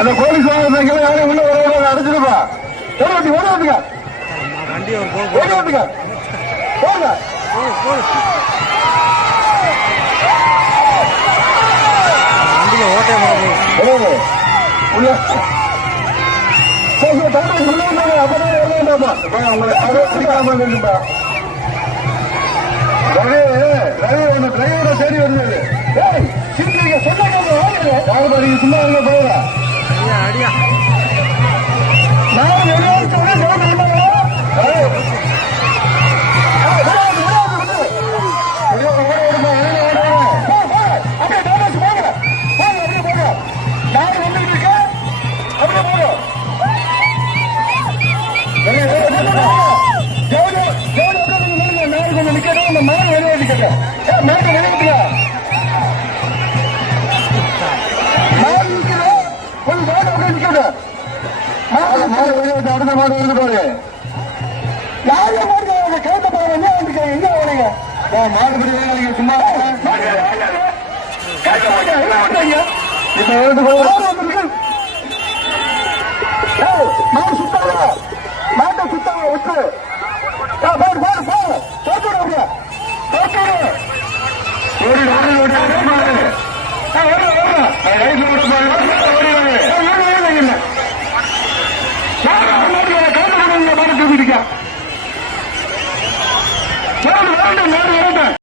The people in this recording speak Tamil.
அந்த போலீஸ் வாகனத்துல யாரும் உள்ள வர அடைச்சிருப்பா. ஓடி ஓடுங்க வண்டி ஓடுங்க போங்க. வண்டியில ஓட்டே உள்ள டிரைவரை தேடி வந்தது சும்மா போயிடா அடியா அடுத்த மாடு வந்து போறேன் கேட்ட பாருங்க எங்க வரீங்க மாடுபடி சும்மா இப்ப